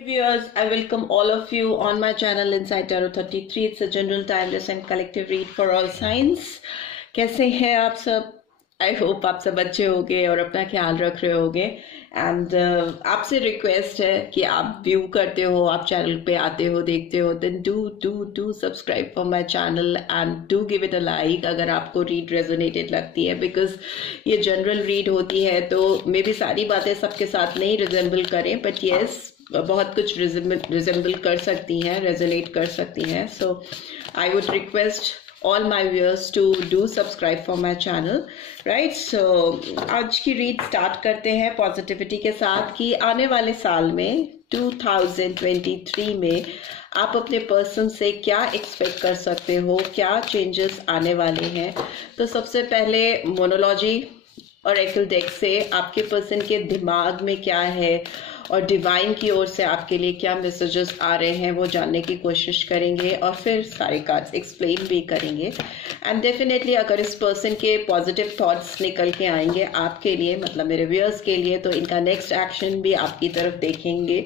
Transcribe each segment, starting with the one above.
Viewers, I welcome all of you on my channel Insight Tarot 33. It's a general, timeless and collective read for all signs. कैसे हैं आप सब? I hope आप सब अच्छे होंगे और अपना ख्याल रख रहे होंगे एंड आपसे रिक्वेस्ट है कि आप व्यू करते हो, आप चैनल पे आते हो, देखते हो, then do subscribe for my channel and do give it a like अगर आपको रीड रेजोनेटेड लगती है, बिकॉज ये जनरल रीड होती है तो मे बी सारी बातें सबके साथ नहीं रिजेंबल करें, बट येस बहुत कुछ रिजेंबल कर सकती हैं, रेजोनेट कर सकती हैं. So I would request all my viewers to do subscribe for my channel, right? So आज की रीड स्टार्ट करते हैं पॉजिटिविटी के साथ कि आने वाले साल में 2023 में आप अपने पर्सन से क्या एक्सपेक्ट कर सकते हो, क्या चेंजेस आने वाले हैं. तो सबसे पहले मोनोलॉजी और एक्ल डेक से आपके पर्सन के दिमाग में क्या है और डिवाइन की ओर से आपके लिए क्या मैसेजेस आ रहे हैं वो जानने की कोशिश करेंगे और फिर सारे कार्ड्स एक्सप्लेन भी करेंगे. एंड डेफिनेटली अगर इस पर्सन के पॉजिटिव थॉट्स निकल के आएंगे आपके लिए, मतलब मेरे व्यूअर्स के लिए, तो इनका नेक्स्ट एक्शन भी आपकी तरफ देखेंगे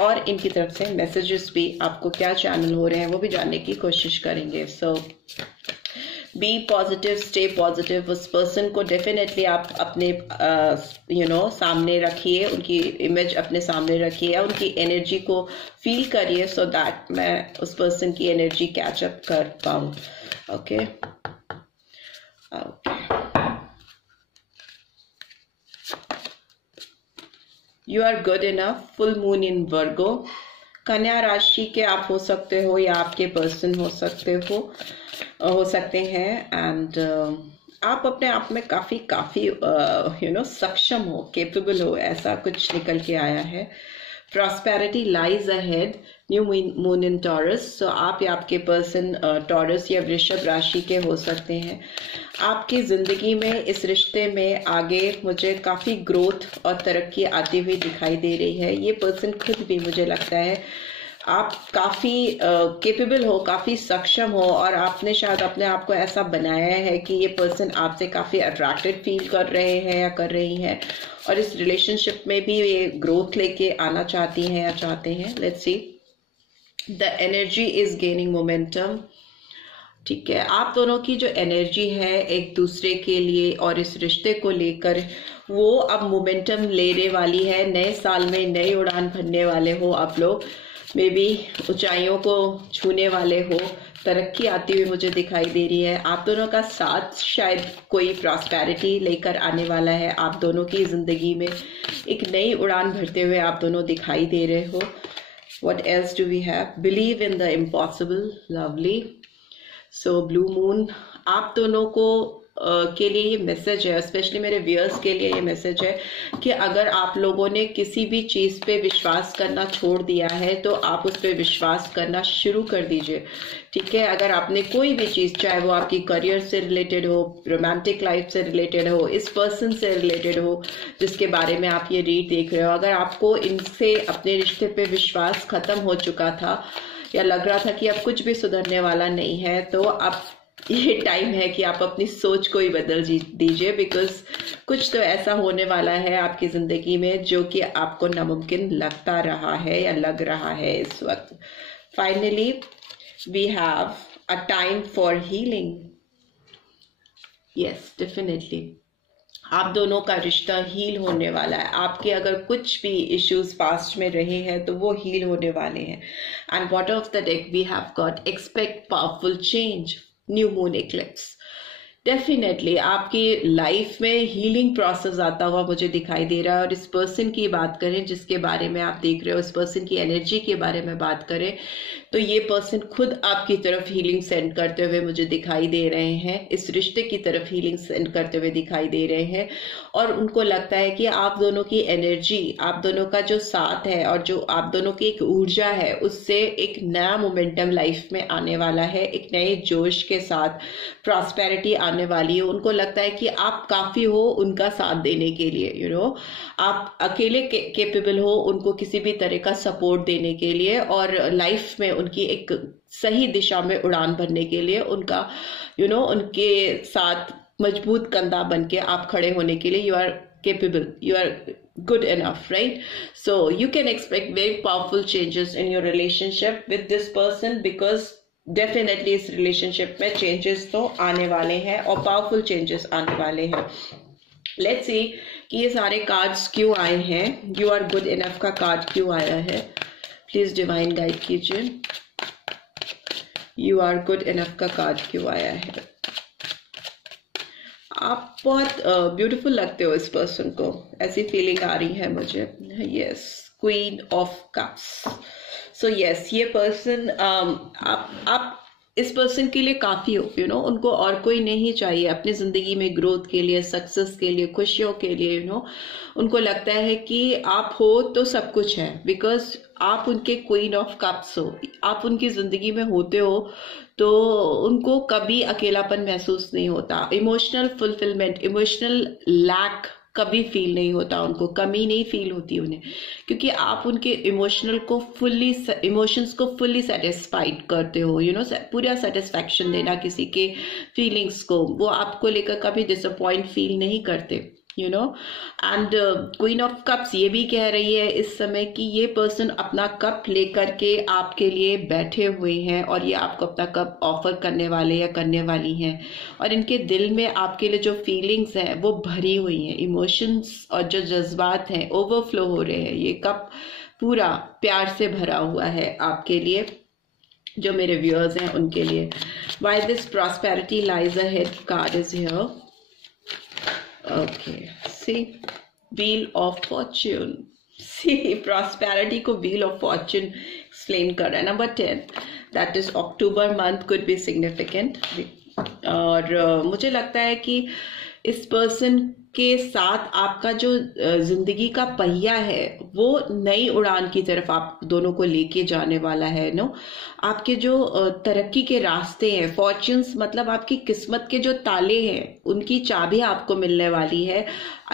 और इनकी तरफ से मैसेजेस भी आपको क्या चैनल हो रहे हैं वो भी जानने की कोशिश करेंगे. सो बी पॉजिटिव, स्टे पॉजिटिव. उस पर्सन को डेफिनेटली आप अपने सामने रखिए, उनकी इमेज अपने सामने रखिए, उनकी एनर्जी को फील करिए सो दैट मैं उस पर्सन की एनर्जी कैच अप कर पाऊँ. Okay, you are good enough. Full moon in Virgo. कन्या राशि के आप हो सकते हो या आपके पर्सन हो सकते हैं एंड आप अपने आप में काफ़ी सक्षम हो, केपेबल हो, ऐसा कुछ निकल के आया है. Prosperity lies ahead. New moon in Taurus. So आप या आपके पर्सन टॉरस या वृषभ राशि के हो सकते हैं. आपकी ज़िंदगी में इस रिश्ते में आगे मुझे काफ़ी ग्रोथ और तरक्की आती हुई दिखाई दे रही है. ये पर्सन खुद भी मुझे लगता है आप काफ़ी केपेबल हो, काफ़ी सक्षम हो और आपने शायद अपने आप को ऐसा बनाया है कि ये पर्सन आपसे काफ़ी अट्रैक्टेड फील कर रहे हैं या कर रही हैं और इस रिलेशनशिप में भी ये ग्रोथ लेके आना चाहती हैं या चाहते हैं. Let's see. The energy is gaining momentum. ठीक है, आप दोनों की जो एनर्जी है एक दूसरे के लिए और इस रिश्ते को लेकर वो अब मोमेंटम लेने वाली है. नए साल में नई उड़ान भरने वाले हो आप लोग, मे बी ऊंचाइयों को छूने वाले हो, तरक्की आती हुई मुझे दिखाई दे रही है. आप दोनों का साथ शायद कोई प्रॉस्पेरिटी लेकर आने वाला है. आप दोनों की जिंदगी में एक नई उड़ान भरते हुए आप दोनों दिखाई दे रहे हो. What else do we have? Believe in the impossible. Lovely. So blue moon. आप दोनों को के लिए ये मैसेज है, स्पेशली मेरे व्यूअर्स के लिए ये मैसेज है कि अगर आप लोगों ने किसी भी चीज़ पे विश्वास करना छोड़ दिया है तो आप उस पर विश्वास करना शुरू कर दीजिए. ठीक है, अगर आपने कोई भी चीज़, चाहे वो आपकी करियर से रिलेटेड हो, रोमांटिक लाइफ से रिलेटेड हो, इस पर्सन से रिलेटेड हो जिसके बारे में आप ये रीड देख रहे हो, अगर आपको इनसे अपने रिश्ते पे विश्वास खत्म हो चुका था या लग रहा था कि अब कुछ भी सुधरने वाला नहीं है, तो अब ये टाइम है कि आप अपनी सोच को ही बदल दीजिए, बिकॉज कुछ तो ऐसा होने वाला है आपकी जिंदगी में जो कि आपको नामुमकिन लगता रहा है या लग रहा है इस वक्त. Finally we have a time for healing. Yes, definitely आप दोनों का रिश्ता हील होने वाला है. आपके अगर कुछ भी इश्यूज पास्ट में रहे हैं तो वो हील होने वाले हैं. And bottom of the deck we have got expect powerful change. New moon eclipse. Definitely आपकी लाइफ में हीलिंग प्रोसेस आता हुआ मुझे दिखाई दे रहा है. और इस पर्सन की बात करें जिसके बारे में आप देख रहे हो, इस पर्सन की एनर्जी के बारे में बात करें तो ये पर्सन खुद आपकी तरफ हीलिंग सेंड करते हुए मुझे दिखाई दे रहे हैं, इस रिश्ते की तरफ हीलिंग सेंड करते हुए दिखाई दे रहे हैं. और उनको लगता है कि आप दोनों की एनर्जी, आप दोनों का जो साथ है और जो आप दोनों की एक ऊर्जा है, उससे एक नया मोमेंटम लाइफ में आने वाला है. एक नए जोश के साथ प्रॉस्पेरिटी आने वाली है. उनको लगता है कि आप काफी हो उनका साथ देने के लिए. आप अकेले केपेबल हो उनको किसी भी तरह का सपोर्ट देने के लिए और लाइफ में उनकी एक सही दिशा में उड़ान भरने के लिए उनका उनके साथ मजबूत कंधा बन के आप खड़े होने के लिए you are capable, you are good enough, right? So you can expect very powerful changes in your relationship with this person, because definitely इस रिलेशनशिप में चेंजेस तो आने वाले हैं और पावरफुल चेंजेस आने वाले हैं. लेट्स सी कि ये सारे कार्ड्स क्यों आए हैं. यू आर गुड इनफ का कार्ड क्यों आया है, प्लीज डिवाइन गाइड कीजिए. यू आर गुड इनफ का कार्ड क्यों आया है. आप बहुत ब्यूटीफुल लगते हो इस पर्सन को, ऐसी फीलिंग आ रही है मुझे. Yes, queen of cups. So yes, ये पर्सन आप इस पर्सन के लिए काफी हो, यू नो. उनको और कोई नहीं चाहिए अपनी जिंदगी में ग्रोथ के लिए, सक्सेस के लिए, खुशियों के लिए, यू नो. उनको लगता है कि आप हो तो सब कुछ है, बिकॉज आप उनके क्वीन ऑफ कप्स हो. आप उनकी जिंदगी में होते हो तो उनको कभी अकेलापन महसूस नहीं होता. इमोशनल फुलफिलमेंट, इमोशनल लैक कभी फील नहीं होता उनको, कमी नहीं फील होती उन्हें, क्योंकि आप उनके इमोशंस को फुल्ली सेटिस्फाइड करते हो, यू नो. पूरा सेटिस्फैक्शन देना किसी के फीलिंग्स को, वो आपको लेकर कभी डिसअपॉइंट फील नहीं करते, you know. And queen of cups ये भी कह रही है इस समय कि ये पर्सन अपना कप लेकर के आपके लिए बैठे हुए हैं और ये आपको अपना कप ऑफर करने वाले या करने वाली हैं. और इनके दिल में आपके लिए जो फीलिंग्स हैं वो भरी हुई हैं, इमोशंस और जो जज्बात हैं ओवरफ्लो हो रहे हैं. ये कप पूरा प्यार से भरा हुआ है आपके लिए, जो मेरे व्यूअर्स हैं उनके लिए. Why this prosperity lies ahead card is here. Okay, see, wheel of fortune. See, prosperity को wheel of fortune explain कर रहा है. Number 10, that is October month could be significant. और मुझे लगता है कि इस पर्सन के साथ आपका जो जिंदगी का पहिया है वो नई उड़ान की तरफ आप दोनों को लेके जाने वाला है, नो. आपके जो तरक्की के रास्ते हैं, फॉर्च्यून्स मतलब आपकी किस्मत के जो ताले हैं, उनकी चाबी आपको मिलने वाली है.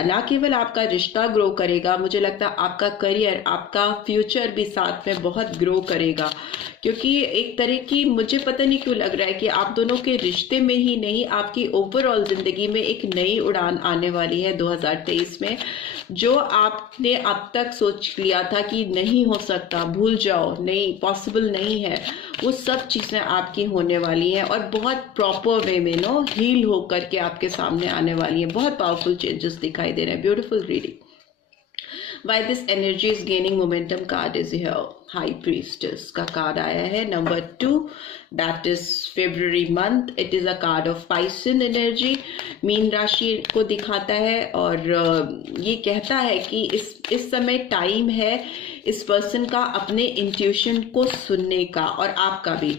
ना केवल आपका रिश्ता ग्रो करेगा, मुझे लगता है आपका करियर, आपका फ्यूचर भी साथ में बहुत ग्रो करेगा. क्योंकि एक तरह की, मुझे पता नहीं क्यों लग रहा है कि आप दोनों के रिश्ते में ही नहीं, आपकी ओवरऑल जिंदगी में एक नई उड़ान आने वाली है 2023 में. जो आपने अब तक सोच लिया था कि नहीं हो सकता, भूल जाओ, नहीं पॉसिबल नहीं है, वो सब चीजें आपकी होने वाली हैं और बहुत प्रॉपर वे में, नो, हील होकर के आपके सामने आने वाली है. बहुत पावरफुल चेंजेस दिखाई दे रहे हैं. Beautiful reading. Why this energy is gaining momentum card is here. High Priestess का कार्ड आया है. Number 2, that is February month. It is a card of Piscean energy. Mean राशि को दिखाता है और ये कहता है कि इस समय टाइम है इस पर्सन का अपने इंट्यूशन को सुनने का, और आपका भी.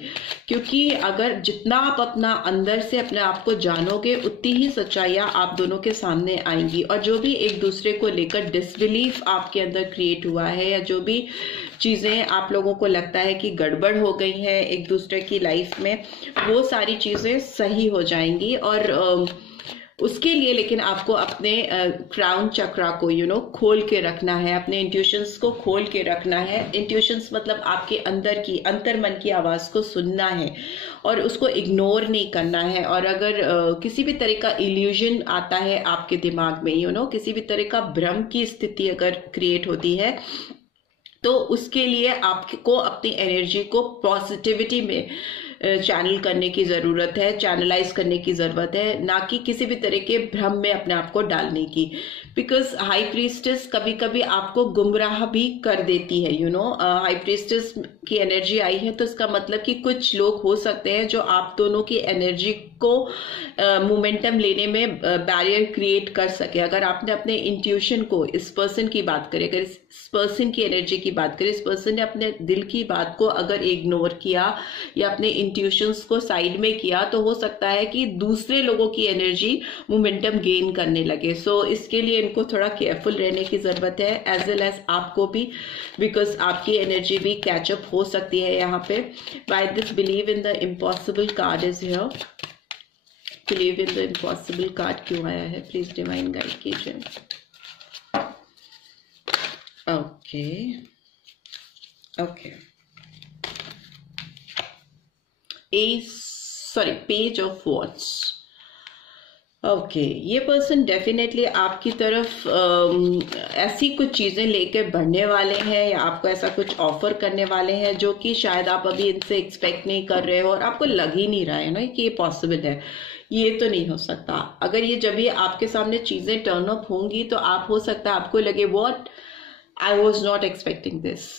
क्योंकि अगर जितना आप अपना अंदर से अपने आप को जानोगे, उतनी ही सच्चाइयाँ आप दोनों के सामने आएंगी. और जो भी एक दूसरे को लेकर डिसबिलीफ आपके अंदर क्रिएट हुआ है, या जो भी चीजें आप लोगों को लगता है कि गड़बड़ हो गई हैं एक दूसरे की लाइफ में, वो सारी चीजें सही हो जाएंगी. और उसके लिए लेकिन आपको अपने क्राउन चक्रा को, यू नो, खोल के रखना है, अपने इंट्यूशंस को खोल के रखना है. इंट्यूशंस मतलब आपके अंदर की, अंतर्मन की आवाज को सुनना है और उसको इग्नोर नहीं करना है. और अगर किसी भी तरह का इल्यूजन आता है आपके दिमाग में, यू नो, किसी भी तरह का भ्रम की स्थिति अगर क्रिएट होती है, तो उसके लिए आपको अपनी एनर्जी को पॉजिटिविटी में चैनल करने की जरूरत है, चैनलाइज करने की जरूरत है, ना कि किसी भी तरह के भ्रम में अपने आप को डालने की. बिकॉज हाई प्रीस्टेस कभी कभी आपको गुमराह भी कर देती है, यू नो. हाई प्रीस्टेस की एनर्जी आई है तो इसका मतलब कि कुछ लोग हो सकते हैं जो आप दोनों की एनर्जी को मोमेंटम लेने में बैरियर क्रिएट कर सके. अगर आपने अपने इंट्यूशन को, इस पर्सन की बात करें, अगर इस पर्सन की एनर्जी की बात करें, इस पर्सन ने अपने दिल की बात को अगर इग्नोर किया या अपने इंट्यूशंस को साइड में किया, तो हो सकता है कि दूसरे लोगों की एनर्जी मोमेंटम गेन करने लगे. सो इसके लिए इनको थोड़ा केयरफुल रहने की जरूरत है, एज वेल एज आपको भी, बिकॉज आपकी एनर्जी भी कैचअप हो सकती है यहाँ पे. By this believe in the impossible card is here. Believe in the impossible card क्यों आया है, प्लीज डिवाइन गाइड कीजिए. Okay. Page of wands. Okay ये पर्सन डेफिनेटली आपकी तरफ ऐसी कुछ चीजें लेके बढ़ने वाले हैं या आपको ऐसा कुछ ऑफर करने वाले हैं जो कि शायद आप अभी इनसे एक्सपेक्ट नहीं कर रहे हो और आपको लग ही नहीं रहा है ना कि ये पॉसिबल है। ये तो नहीं हो सकता। अगर ये जब ये आपके सामने चीजें टर्न अप होंगी तो आप हो सकता है आपको लगे what, I was not expecting this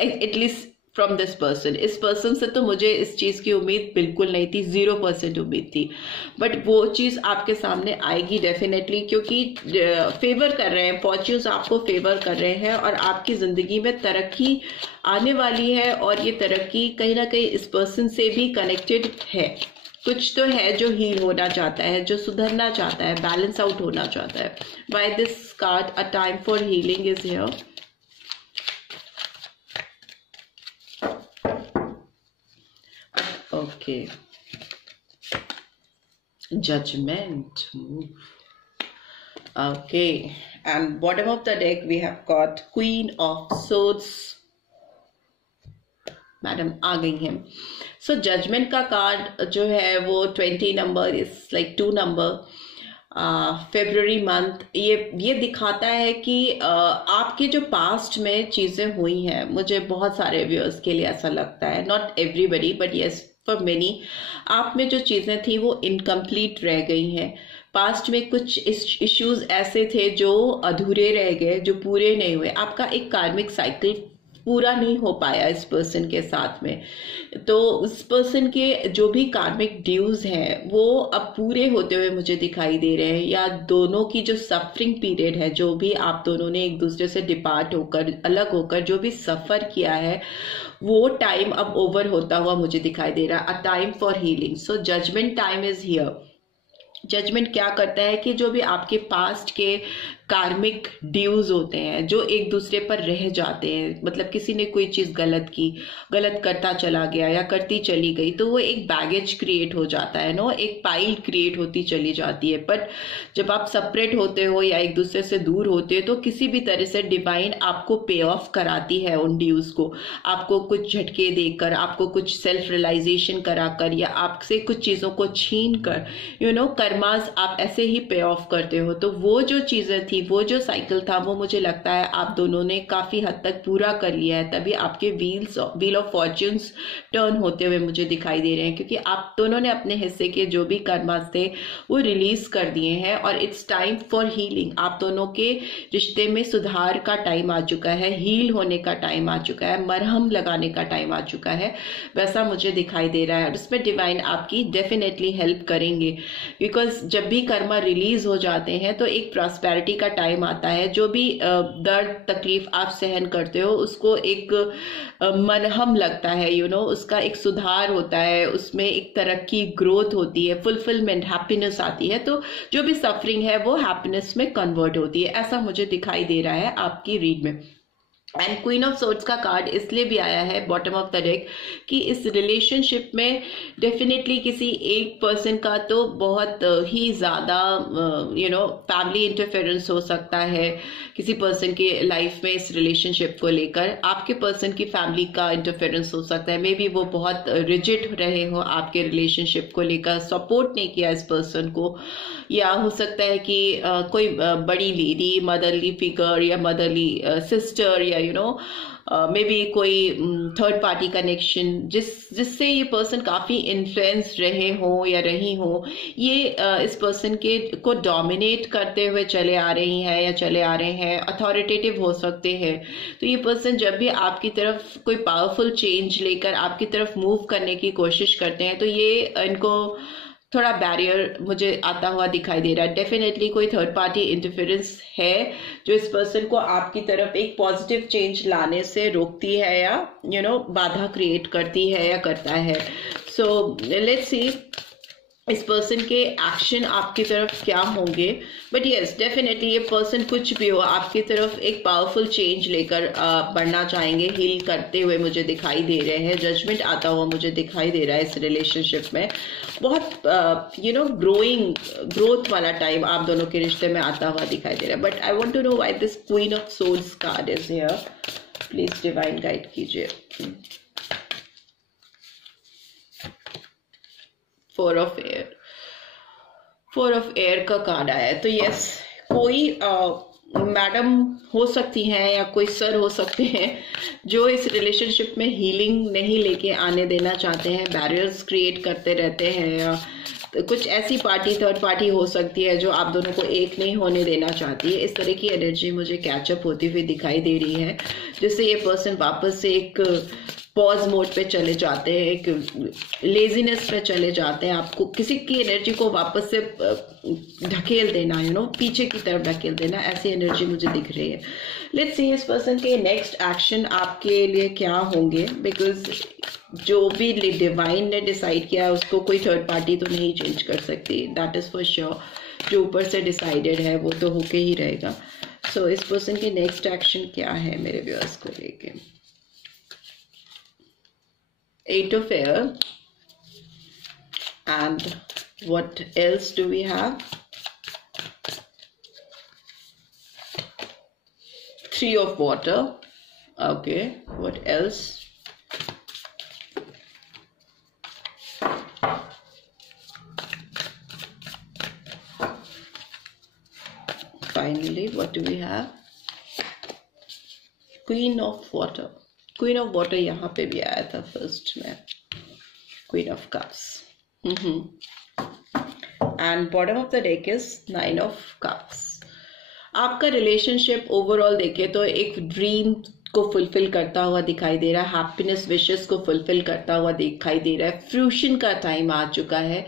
at least from this person. इस पर्सन से तो मुझे इस चीज की उम्मीद बिल्कुल नहीं थी, 0% उम्मीद थी। बट वो चीज आपके सामने आएगी डेफिनेटली, क्योंकि फेवर कर रहे हैं, फॉर्च्यून्स आपको फेवर कर रहे हैं और आपकी जिंदगी में तरक्की आने वाली है। और ये तरक्की कहीं ना कहीं इस पर्सन से भी कनेक्टेड है। कुछ तो है जो हील होना चाहता है, जो सुधरना चाहता है, बैलेंस आउट होना चाहता है। By this card a time for healing is here. Okay. Judgment. Okay. And bottom of the deck we have got Queen of Swords. Madam आ गई हैं। सो जजमेंट का कार्ड जो है वो 20 number is like 2 number. February month ये दिखाता है कि आपके जो पास्ट में चीज़ें हुई हैं, मुझे बहुत सारे व्यूअर्स के लिए ऐसा लगता है, not everybody but yes for many, आप में जो चीज़ें थी वो इनकम्प्लीट रह गई हैं। पास्ट में कुछ इश्यूज ऐसे थे जो अधूरे रह गए, जो पूरे नहीं हुए। आपका एक कार्मिक साइकिल पूरा नहीं हो पाया इस पर्सन के साथ में। तो उस पर्सन के जो भी कार्मिक ड्यूज हैं वो अब पूरे होते हुए मुझे दिखाई दे रहे हैं, या दोनों की जो सफरिंग पीरियड है, जो भी आप दोनों ने एक दूसरे से डिपार्ट होकर, अलग होकर जो भी सफर किया है, वो टाइम अब ओवर होता हुआ मुझे दिखाई दे रहा है। A time for healing. So judgment time is here. Judgment क्या करता है कि जो भी आपके पास्ट के कार्मिक ड्यूज होते हैं जो एक दूसरे पर रह जाते हैं, मतलब किसी ने कोई चीज गलत की, गलत करता चला गया या करती चली गई, तो वो एक बैगेज क्रिएट हो जाता है नो, एक पाइल क्रिएट होती चली जाती है। बट जब आप सेपरेट होते हो या एक दूसरे से दूर होते हो तो किसी भी तरह से डिवाइन आपको पे ऑफ कराती है उन ड्यूज को। आपको कुछ झटके देकर, आपको कुछ सेल्फ रियलाइजेशन कराकर, या आपसे कुछ चीजों को छीन कर, कर्मास आप ऐसे ही पे ऑफ करते हो। तो वो जो चीजें थी, वो जो साइकिल था, वो मुझे लगता है आप दोनों ने काफी हद तक पूरा कर लिया है। तभी आपके व्हील ऑफ फॉर्च्यून्स टर्न होते हुए मुझे दिखाई दे रहे हैं, क्योंकि आप दोनों ने अपने हिस्से के जो भी कर्मास थे वो रिलीज कर दिए हैं। और इट्स टाइम फॉर हीलिंग। आप दोनों के रिश्ते में सुधार का टाइम आ चुका है, हील होने का टाइम आ चुका है, मरहम लगाने का टाइम आ चुका है, वैसा मुझे दिखाई दे रहा है। और इसमें डिवाइन आपकी डेफिनेटली हेल्प करेंगे, बिकॉज जब भी कर्मा रिलीज हो जाते हैं तो एक प्रॉस्पेरिटी का टाइम आता है। जो भी दर्द तकलीफ आप सहन करते हो उसको एक मरहम लगता है, उसका एक सुधार होता है, उसमें एक तरक्की, ग्रोथ होती है, फुलफिलमेंट, हैप्पीनेस आती है। तो जो भी सफरिंग है वो हैप्पीनेस में कन्वर्ट होती है, ऐसा मुझे दिखाई दे रहा है आपकी रीड में। एंड क्वीन ऑफ सोर्ड्स का कार्ड इसलिए भी आया है बॉटम ऑफ द डेक कि इस रिलेशनशिप में डेफिनेटली किसी एक पर्सन का तो बहुत ही ज़्यादा फैमिली इंटरफेरेंस हो सकता है किसी पर्सन के लाइफ में इस रिलेशनशिप को लेकर। आपके पर्सन की फैमिली का इंटरफेरेंस हो सकता है, मे बी वो बहुत रिजिड रहे हो आपके रिलेशनशिप को लेकर, सपोर्ट नहीं किया इस पर्सन को। या हो सकता है कि कोई बड़ी लेडी, मदरली फिगर या मदरली सिस्टर, या मे बी कोई थर्ड पार्टी कनेक्शन जिससे ये पर्सन काफी इन्फ्लुएंस रहे हो या रही हो, ये इस पर्सन को डोमिनेट करते हुए चले आ रही हैं या चले आ रहे हैं, अथॉरिटेटिव हो सकते हैं। तो ये पर्सन जब भी आपकी तरफ कोई पावरफुल चेंज लेकर आपकी तरफ मूव करने की कोशिश करते हैं तो ये इनको थोड़ा बैरियर मुझे आता हुआ दिखाई दे रहा है। डेफिनेटली कोई थर्ड पार्टी इंटरफेरेंस है जो इस पर्सन को आपकी तरफ एक पॉजिटिव चेंज लाने से रोकती है या बाधा क्रिएट करती है या करता है। सो लेट्स सी इस पर्सन के एक्शन आपकी तरफ क्या होंगे। बट यस डेफिनेटली ये पर्सन कुछ भी हो आपकी तरफ एक पावरफुल चेंज लेकर बढ़ना चाहेंगे, हील करते हुए मुझे दिखाई दे रहे हैं। जजमेंट आता हुआ मुझे दिखाई दे रहा है इस रिलेशनशिप में। बहुत ग्रोथ वाला टाइम आप दोनों के रिश्ते में आता हुआ दिखाई दे रहा है। But I want to know why this queen of souls card is here. Please divine guide कीजिए। Four of air. 4 of air का कार्ड आया है। तो यस, कोई मैडम हो सकती हैं या कोई सर हो सकते हैं जो इस रिलेशनशिप में हीलिंग नहीं लेके आने देना चाहते हैं, बैरियर्स क्रिएट करते रहते हैं, या कुछ ऐसी पार्टी, थर्ड पार्टी हो सकती है जो आप दोनों को एक नहीं होने देना चाहती है। इस तरह की एनर्जी मुझे कैचअप होती हुई दिखाई दे रही है, जिससे ये पर्सन वापस से एक पॉज मोड पे चले जाते हैं, एक लेजीनेस पे चले जाते हैं। आपको किसी की एनर्जी को वापस से ढकेल देना, पीछे की तरफ ढकेल देना, ऐसी एनर्जी मुझे दिख रही है। लेट्स सी इस पर्सन के नेक्स्ट एक्शन आपके लिए क्या होंगे, बिकॉज जो भी डिवाइन ने डिसाइड किया उसको कोई थर्ड पार्टी तो नहीं चेंज कर सकती, दैट इज फॉर श्योर। जो ऊपर से डिसाइडेड है वो तो होके ही रहेगा। सो इस पर्सन के नेक्स्ट एक्शन क्या है मेरे व्यूअर्स को लेके। 8 of air, and what else do we have? 3 of water. Okay, what else? Finally, what do we have? Queen of water. Queen of water यहाँ पे भी आया था फर्स्ट में, queen of cups. And bottom of the deck is 9 of cups. आपका relationship overall देखे तो एक ड्रीम को फुलफिल करता हुआ दिखाई दे रहा है, हैप्पीनेस विशेस को फुलफिल करता हुआ दिखाई दे रहा है। फ्रूशन का टाइम आ चुका है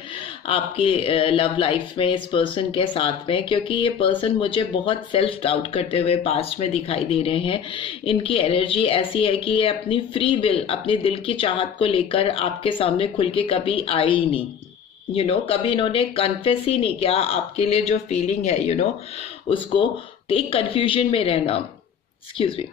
आपकी लव लाइफ में इस पर्सन के साथ में, क्योंकि ये पर्सन मुझे बहुत सेल्फ डाउट करते हुए पास्ट में दिखाई दे रहे हैं। इनकी एनर्जी ऐसी है कि ये अपनी फ्री विल, अपने दिल की चाहत को लेकर आपके सामने खुल के कभी आए ही नहीं। कभी इन्होंने कन्फेस ही नहीं किया आपके लिए जो फीलिंग है, उसको एक कंफ्यूजन में रहना, एक्सक्यूज मी,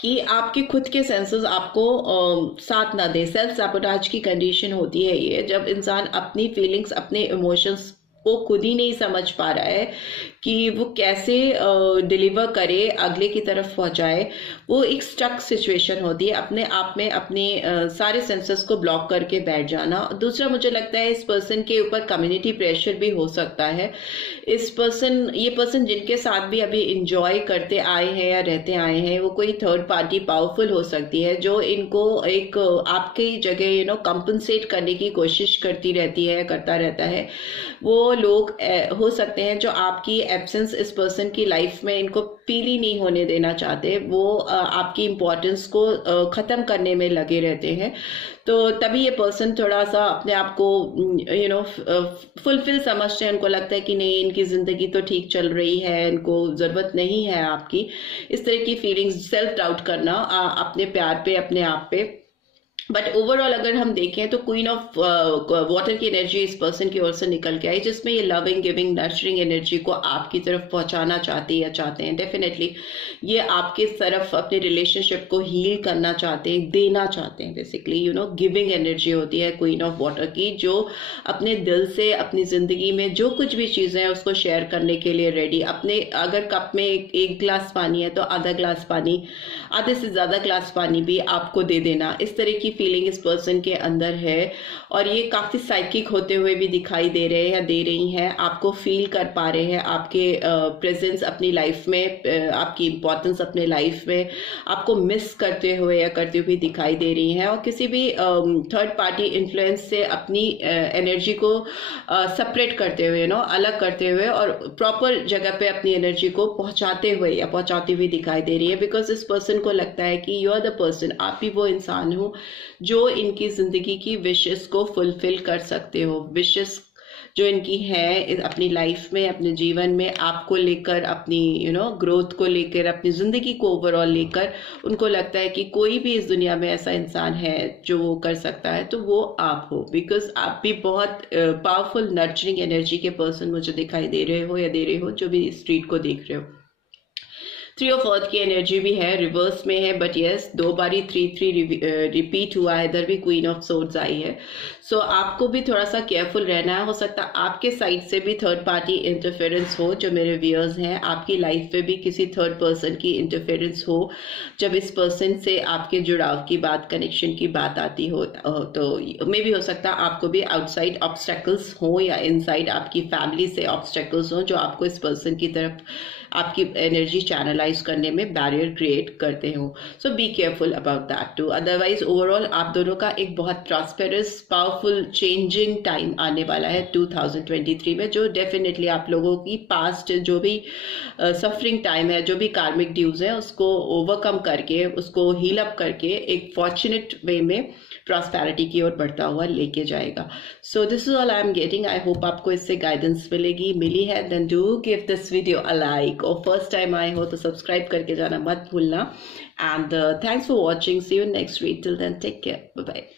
कि आपके खुद के सेंसेस आपको साथ ना दे। सेल्फ सैबोटाज की कंडीशन होती है ये, जब इंसान अपनी फीलिंग्स, अपने इमोशंस को खुद ही नहीं समझ पा रहा है कि वो कैसे डिलीवर करे, अगले की तरफ पहुंचाए। वो एक स्टक सिचुएशन होती है, अपने आप में अपने सारे सेंसेस को ब्लॉक करके बैठ जाना। दूसरा, मुझे लगता है इस पर्सन के ऊपर कम्युनिटी प्रेशर भी हो सकता है। ये पर्सन जिनके साथ भी अभी इंजॉय करते आए हैं या रहते आए हैं, वो कोई थर्ड पार्टी पावरफुल हो सकती है जो इनको एक आपकी जगह कंपनसेट करने की कोशिश करती रहती है, करता रहता है। वो लोग हो सकते हैं जो आपकी एब्सेंस इस पर्सन की लाइफ में इनको फील ही नहीं होने देना चाहते, वो आपकी इम्पोर्टेंस को खत्म करने में लगे रहते हैं। तो तभी ये पर्सन थोड़ा सा अपने आप को फुलफिल समझते हैं। उनको लगता है कि नहीं, इनकी जिंदगी तो ठीक चल रही है, इनको जरूरत नहीं है आपकी। इस तरह की फीलिंग्स, सेल्फ डाउट करना अपने प्यार पे, अपने आप पे। बट ओवरऑल अगर हम देखें तो क्वीन ऑफ वाटर की एनर्जी इस पर्सन की ओर से निकल के आई, जिसमें ये लविंग, गिविंग, नर्चरिंग एनर्जी को आपकी तरफ पहुंचाना चाहते हैं। डेफिनेटली ये आपके तरफ अपने रिलेशनशिप को हील करना चाहते हैं, देना चाहते हैं। बेसिकली गिविंग एनर्जी होती है क्वीन ऑफ वाटर की, जो अपने दिल से अपनी जिंदगी में जो कुछ भी चीजें हैं उसको शेयर करने के लिए रेडी। अपने अगर कप में एक गिलास पानी है तो आधा गिलास पानी, आधे से ज्यादा गिलास पानी भी आपको दे देना। इस तरह की फीलिंग इस पर्सन के अंदर है, और ये काफी साइकिक होते हुए भी दिखाई दे रहे हैं या दे रही हैं। आपको फील कर पा रहे हैं, आपके प्रेजेंस अपनी लाइफ में, आपकी इंपॉर्टेंस अपने लाइफ में आपको मिस करते हुए या करती हुई दिखाई दे रही हैं। और किसी भी थर्ड पार्टी इन्फ्लुएंस से अपनी एनर्जी को सेपरेट करते हुए, अलग करते हुए, और प्रॉपर जगह पे अपनी एनर्जी को पहुंचाते हुए या पहुंचाती हुई दिखाई दे रही है। बिकॉज इस पर्सन को लगता है कि यू आर द पर्सन, आप ही वो इंसान हो जो इनकी जिंदगी की विशेस को फुलफिल कर सकते हो। विशेस जो इनकी है अपनी लाइफ में, अपने जीवन में, आपको लेकर, अपनी ग्रोथ को लेकर, अपनी जिंदगी को ओवरऑल लेकर, उनको लगता है कि कोई भी इस दुनिया में ऐसा इंसान है जो वो कर सकता है तो वो आप हो। बिकॉज आप भी बहुत पावरफुल नर्चरिंग एनर्जी के पर्सन मुझे दिखाई दे रहे हो या दे रहे हो, जो भी स्ट्रीट को देख रहे हो। 3 ऑफ अर्थ की एनर्जी भी है, रिवर्स में है, बट यस 2 बारी 3 रिपीट हुआ है, इधर भी क्वीन ऑफ सोर्ड्स आई है। सो आपको भी थोड़ा सा केयरफुल रहना है। हो सकता है आपके साइड से भी थर्ड पार्टी इंटरफेरेंस हो, जो मेरे व्यूअर्स हैं, आपकी लाइफ में भी किसी थर्ड पर्सन की इंटरफेरेंस हो। जब इस पर्सन से आपके जुड़ाव की बात, कनेक्शन की बात आती हो, तो मे भी हो सकता है आपको भी आउटसाइड ऑब्स्टेकल्स हो या इनसाइड आपकी फैमिली से ऑब्स्टेकल्स हो, जो आपको इस पर्सन की तरफ आपकी एनर्जी चैनलाइज करने में बैरियर क्रिएट करते हो। So be careful about that too. Otherwise overall आप दोनों का एक बहुत प्रॉस्पेरस, पावरफुल, चेंजिंग टाइम आने वाला है 2023 में, जो डेफिनेटली आप लोगों की पास्ट जो भी सफरिंग टाइम है, जो भी कार्मिक ड्यूज है, उसको ओवरकम करके, उसको हील अप करके एक फॉर्चुनेट वे में प्रॉस्पेरिटी की ओर बढ़ता हुआ लेके जाएगा। So this is all I am getting. I hope आपको इससे गाइडेंस मिली है। Then do give this video a like, और फर्स्ट टाइम आए हो तो सब्सक्राइब करके जाना मत भूलना। And thanks for watching. See you next week. Till then take care, bye bye.